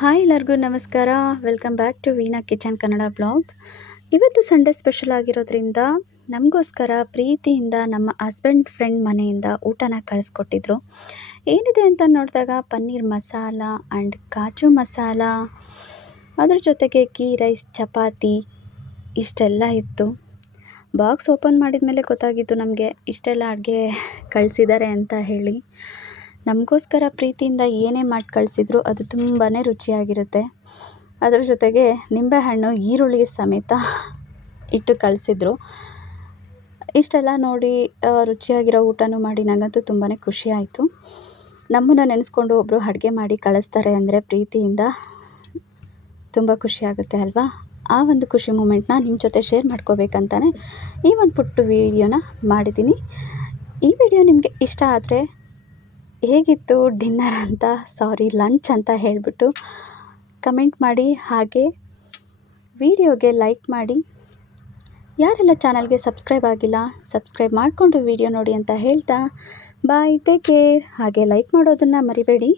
Hi ಎಲ್ಲರಿಗೂ ನಮಸ್ಕಾರ. Welcome back to Veena kitchen Kannada blog. ಇವತ್ತು ಸಂಡೇ ಸ್ಪೆಷಲ್ ಆಗಿರೋದ್ರಿಂದ ನಮಗೋಸ್ಕರ ಪ್ರೀತಿಯಿಂದ ನಮ್ಮ ಹಸ್ಬೆಂಡ್ ಫ್ರೆಂಡ್ ಮನೆಯಿಂದ ಊಟನ ಕಳಿಸ್ಕೊಟ್ಟಿದ್ರು. ಏನಿದೆ ಅಂತ ನೋಡಿದಾಗ ಪನ್ನೀರ್ ಮಸಾಲ ಆ್ಯಂಡ್ ಕಾಜು ಮಸಾಲ, ಅದ್ರ ಜೊತೆಗೆ ಗೀ ರೈಸ್, ಚಪಾತಿ ಇಷ್ಟೆಲ್ಲ ಇತ್ತು. ಬಾಕ್ಸ್ ಓಪನ್ ಮಾಡಿದ ಮೇಲೆ ಗೊತ್ತಾಗಿತ್ತು ನಮಗೆ ಇಷ್ಟೆಲ್ಲ ಅಡುಗೆ ಕಳಿಸಿದ್ದಾರೆ ಅಂತ ಹೇಳಿ. ನಮಗೋಸ್ಕರ ಪ್ರೀತಿಯಿಂದ ಏನೇ ಮಾಡಿ ಕಳಿಸಿದ್ರು ಅದು ತುಂಬಾ ರುಚಿಯಾಗಿರುತ್ತೆ. ಅದ್ರ ಜೊತೆಗೆ ನಿಂಬೆಹಣ್ಣು, ಈರುಳ್ಳಿ ಸಮೇತ ಇಟ್ಟು ಕಳಿಸಿದ್ರು. ಇಷ್ಟೆಲ್ಲ ನೋಡಿ ರುಚಿಯಾಗಿರೋ ಊಟನೂ ಮಾಡಿ ನನಗಂತೂ ತುಂಬಾ ಖುಷಿ ಆಯಿತು. ನಮ್ಮನ್ನು ನೆನೆಸ್ಕೊಂಡು ಒಬ್ಬರು ಅಡುಗೆ ಮಾಡಿ ಕಳಿಸ್ತಾರೆ ಅಂದರೆ ಪ್ರೀತಿಯಿಂದ ತುಂಬ ಖುಷಿಯಾಗುತ್ತೆ ಅಲ್ವಾ? ಆ ಒಂದು ಖುಷಿ ಮೂಮೆಂಟ್ನ ನಿಮ್ಮ ಜೊತೆ ಶೇರ್ ಮಾಡ್ಕೋಬೇಕಂತಾನೆ ಈ ಒಂದು ಪುಟ್ಟ ವೀಡಿಯೋನ ಮಾಡಿದ್ದೀನಿ. ಈ ವಿಡಿಯೋ ನಿಮಗೆ ಇಷ್ಟ ಆದರೆ ಹೇಗಿತ್ತು ಡಿನ್ನರ್ ಅಂತ, ಲಂಚ್ ಅಂತ ಹೇಳಿಬಿಟ್ಟು ಕಮೆಂಟ್ ಮಾಡಿ. ಹಾಗೆ ವಿಡಿಯೋಗೆ ಲೈಕ್ ಮಾಡಿ. ಯಾರೆಲ್ಲ ಚಾನಲ್ಗೆ ಸಬ್ಸ್ಕ್ರೈಬ್ ಆಗಿಲ್ಲ ಸಬ್ಸ್ಕ್ರೈಬ್ ಮಾಡಿಕೊಂಡು ವಿಡಿಯೋ ನೋಡಿ ಅಂತ ಹೇಳ್ತಾ ಬಾಯ್, ಟೇಕ್ ಕೇರ್. ಹಾಗೆ ಲೈಕ್ ಮಾಡೋದನ್ನು ಮರಿಬೇಡಿ.